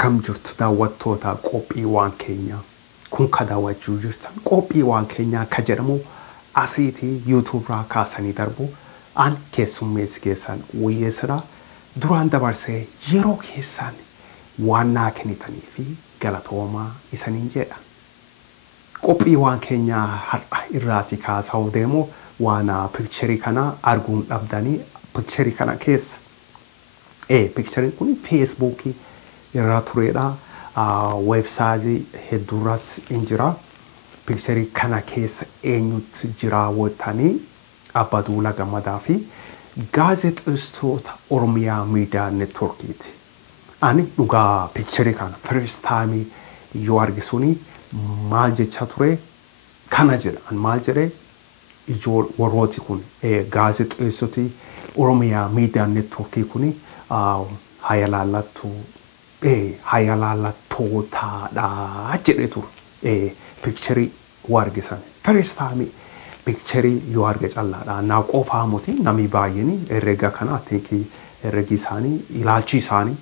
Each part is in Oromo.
Kam jirtu daawwattoota qophiiwwan keenya kun ka daawwachuu jirtan qophiiwwan keenya ka jedhamu asiitii YouTube irraa kaasanii darbu an keessummeessi keessan wayyeessadha duraan dabarsee yeroo keessan waan naa kennitanii fi galatoomaa isaniin jedha qophiiwwan keenya har'a irraati kaasaa deemu waan picture kana arguun dhabdanii picture kana keessa picture kun Facebook irraa tureedha website hedduuras injira picture kana keessa eenyutu jira wotanii Abbaduulaa Gammadaa fi gaazexeessitoota Oromiyaa Miidiyaa Neetworkiiti. Ani dhugaa picture kana first time yoo argisuni maal jecha ture kana jedha an maal jedhe ijoo warrooti kun gaazexeessitooti Oromiyaa Miidiyaa Neetworkii kuni hayalaallattu hayalaallattootadha jedhe ture picture wargisan first time picture yoo arge callaadha naa qofaa muti namni baay'een herrega kana ateeki herregi isaanii ilaalchi isaanii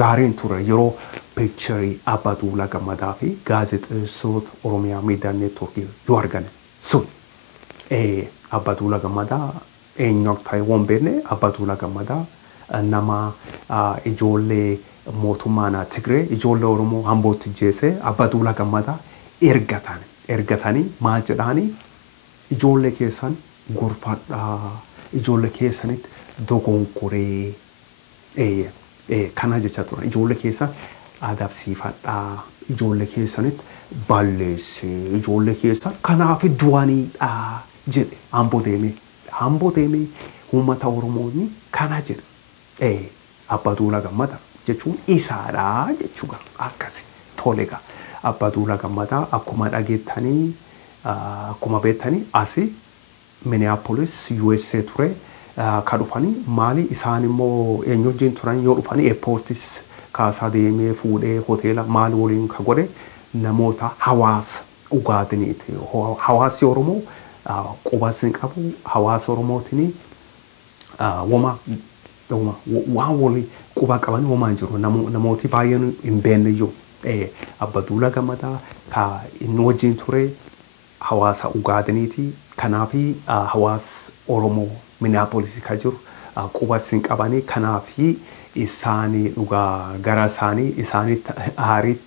gaariin ture yeroo picture Abbaduulaa Gammadaa fi gaazexeessitoota Oromiyaa Miidiyaa Neetworkii yoo argan sun Abbaduulaa Gammadaa eenyuuf ta'e waan beekne Abbaduulaa Gammadaa nama ijoollee mootummaa Tigree ijoollee Oromoo Hambootti jeese Abbaduulaa Gammadaa ergatanii maal jedhanii ijoollee keessan gorfadhaa ijoollee keessanitti dogongoree kana jecha ture ijoollee keessan adabsiifadhaa ijoollee keessanitti balleessee ijoollee keessan kanaaf du'aniidha jedhe Hamboo deemee uummata Oromoonni kana jedhe Abbaduulaa Gammadaa jechuun isaadha jechuudha akkasi tolega Abbaduulaa Gammadaa akkuma dhageettanii akkuma beektanii asi Minneapolis USA ture ka dhufanii maali isaan immoo eenyu wajjin turan yoo dhufanii airportis kaasaa deemee fuudhee hoteela maali waliin ka godhe namoota hawaasa ugaadiniiti hawaasi Oromoo qubasin qabu hawaasa Oromootiin waan walii quba qaban waan jiru namooti baay'een hin beekne iyyuu Abbaduulaa Gammadaa ka inni wajjin ture hawaasa ugaadiniiti kanaafi hawaasa Oromoo Minneapolis ka jiru qubasin qabanii kanaafi isaanii dhugaa gara isaaniitti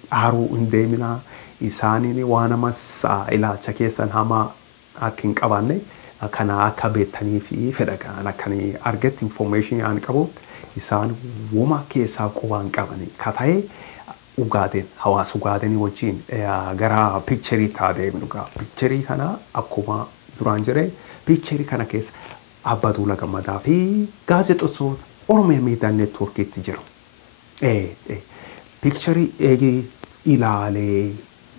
haaruu hin deemina isaanii waan amas ilaalcha keessan hamaa akka hin qabaanne kana akka beektanii fi fedha kana akkanii argatti information aan qabu isaan wama keessaa qubaan qabanii ka ta'e ugaadeen hawaasa ugaadeenii wajjin gara picture taadee dhugaa picture kana akkuma duraan jedhe picture kana keessa Abbaduulaa Gammadaa fi gaazexeessitoota Oromiyaa Miidiyaa Neetworkiitti jiru picture eegi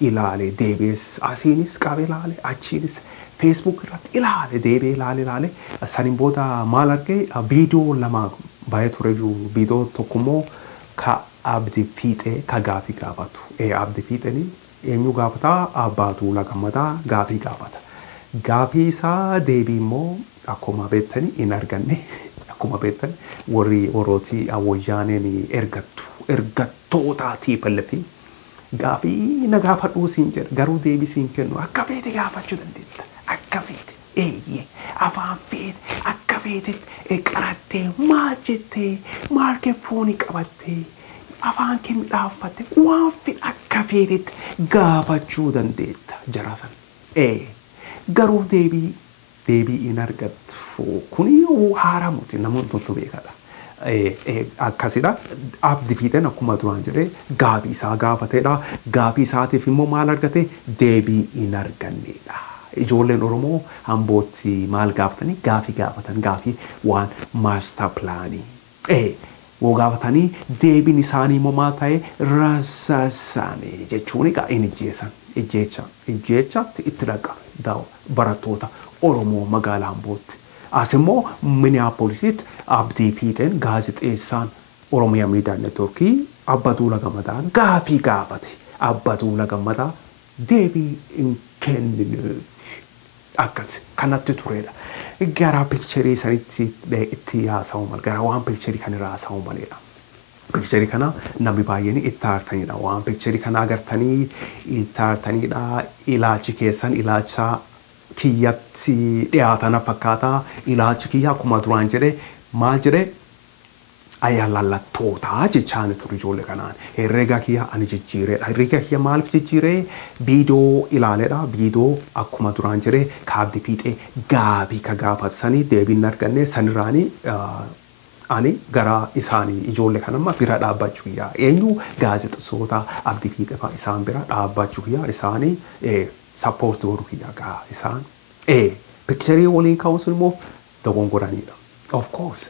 ilaalee deebiis asiinis qabe ilaalee achiinis Facebook irratti ilaale sanin booda maal arge viidiyoo lama baay'ee ture jiru viidiyoo tokkommoo ka Abdii Fiixee ka gaafii gaafatu Abdii Fiixeen eenyu gaafata Abbaduulaa Gammadaa gaafii gaafata gaafii isaa deebii immoo akkuma beektanii hin arganne akkuma beektan warrooti awwayyaaneen ergattootaati ballefi gaafii na gaafadhuu siin jedha garuu deebii siin kennu akka feete gaafachuu dandeetta akka feete afaan feete akka feete qarattee maal jettee maarkefoonii qabattee afaan kee midhaaffatte waan feete akka feetetti gaafachuu dandeetta jarasan garuu deebii hin argattu kuni haaramuti namoonni tuntu beekadha akkasidha Abdii Fiixeen akkuma duraan jedhee gaafii isaa gaafateedha gaafii isaatiif immoo maal argate deebii hin arganneedha ijoolleen Oromoo Hambootti maal gaafatanii gaafii gaafatan gaafii waan master plaanii woo gaafatanii deebiin isaanii immoo maal ta'e rasaasanii jechuun egaa hin ijjeechatti itti dhaqa barattoota Oromoo magaalaa Hambootti Asimo Minneapolis abdii fiixeen gaazexeessaan Oromiyaa Miidiyaa Neetwoorkii Abbaa Duulaa Gammadaa gaafii gaafate. Abbaa Duulaa Gammadaa deebii hin kennine akkas kanatti turedha. Gara picturii sanitti itti haasa'u mal gara waan picturii kan irraa haasa'u maleedha. Picturii kana namni baay'een itti aartanidha. Waan picturii kana agartanii itti aartanidha. Ilaalchi keessan ilaalcha kiyyatti dhiyaatana fakkaata. Ilaalchi kiyya akkuma duraan jedhe maal jedhe ayyaalallattootaa jechaan ture ijoollee kanaan. Herreega kiyya ani jijjiireedha. Herreega kiyya maaliif jijjiiree viidiyoo ilaaleedha. Viidiyoo akkuma duraan jedhe kaabdi fiixee gaabii ka gaafatsanii deebiin arganne sanirraanii ani gara isaanii ijoollee kanamma bira dhaabbachuu kiyya. Eenyu gaazexeessitoota abdii fiixee fa'a isaan bira dhaabbachuu kiyya isaanii sappoortii godhuu kiyya gaa isaan. Picturii waliin ka'uun sun immoo dogongoranidha. Of course,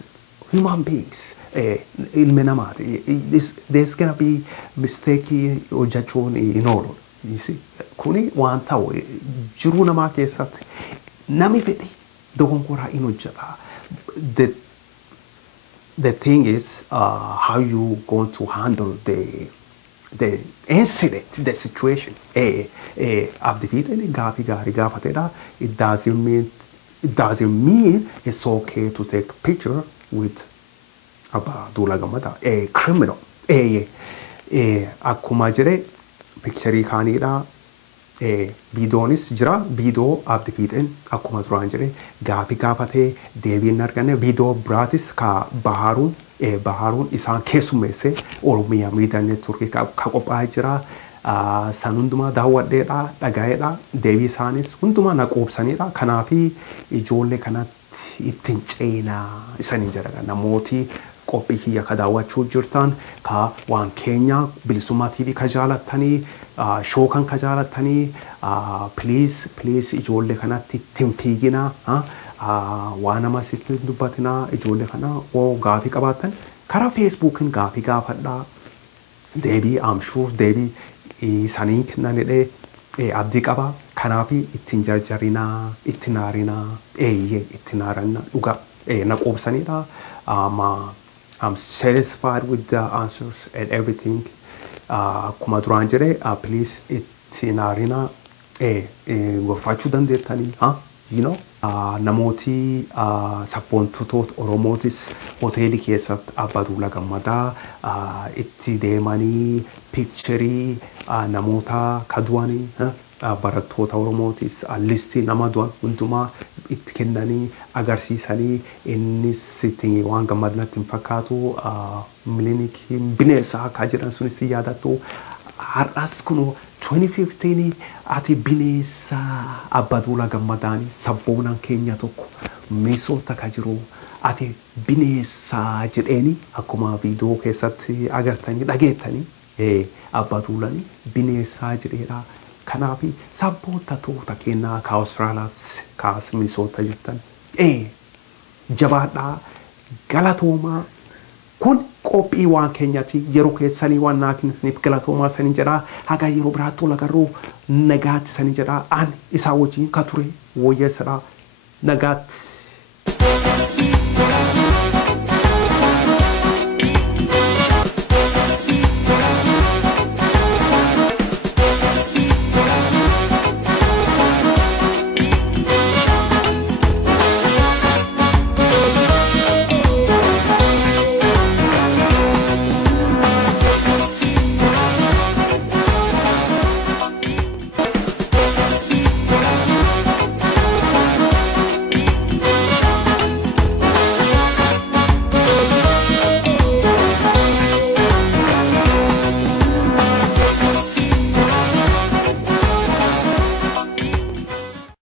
human beings. Ilmi namaati. There's gonna be mistake hojjechuun hin oolu. Kuni waan ta'u jiruu namaa keessatti nami fedhe dogongoraa hin hojjeta. The thing is how you going to handle the incident, the situation. Abdii fiixeen gaafii gaarii gaafatedha. It doesn't mean it's okay to take picture with Abbaa Duulaa Gammadaa. Criminal. Akkuma jedhe picturii kaanidha. Viidiyoonis jira. Viidiyoo abdii fiixeen akkuma duraan jedhe gaafii gaafatee deebiin arganne. Viidiyoo biraatis ka Baharuun isaan keessummeesse Oromiyaa Miidiyaa Neetwoorkii ka qophaa'ee jira. San hundumaa daawwadheedha, dhagaa'eedha. Deebii isaanis hundumaa na quubsanidha. Kanaafi ijoollee kanatti ittiin ceenaa isaniin jedha namooti qophii kiyya ka daawwachuu jirtan ka waan keenya bilisummaa TV ka jaalattanii shoo kan ka jaalattanii please ijoollee kanatti ittiin fiigina waan nama sitti dubbatina ijoollee kana oo gaafii qabaattan karaa feesbuukiin gaafii gaafadhaa deebii amshuur deebii saniin kennanidhe abdii qaba kanaafi ittiin jarjarinaa ittiin aarinaa ittiin aaranna dhuga na quubsanidha. I'm satisfied with the answers and everything. Kuma duraan jedhe please ittiin aarinaa gorfachuu dandeettanii you know namooti sabboontoota Oromootis hoteelii keessatti Abbaa Duulaa Gammadaa itti deemanii picturii namoota kadu'anii barattoota Oromootis listii nama du'an hundumaa itti kennanii agarsiisanii innis itti waan gammadnatti hin fakkaatu milinikii bineensa akka jedhan sunis yaadattu har'as kunoo 2015 ati bineensa Abbaa Duulaa Gammadaanii sabboonaan keenya tokko Minnesota ka jiru ati bineensa jedheeni akkuma viidiyoo keessatti agartanii dhageettanii Abbaa Duulaanii bineensa jedheedha. Kanaafi sabboota toota kennaa ka Austraaliyaas kaas Minnesota jirtan jabaadhaa galatoomaa. Kun qophii waan keenyaati yeroo keessanii waan naaf galatoomaa saniin jedhaa haga yeroo biraatti ol agarruu nagaatti saniin jedhaa ani isaa wajjin ka ture wayyeessadhaa nagaatti.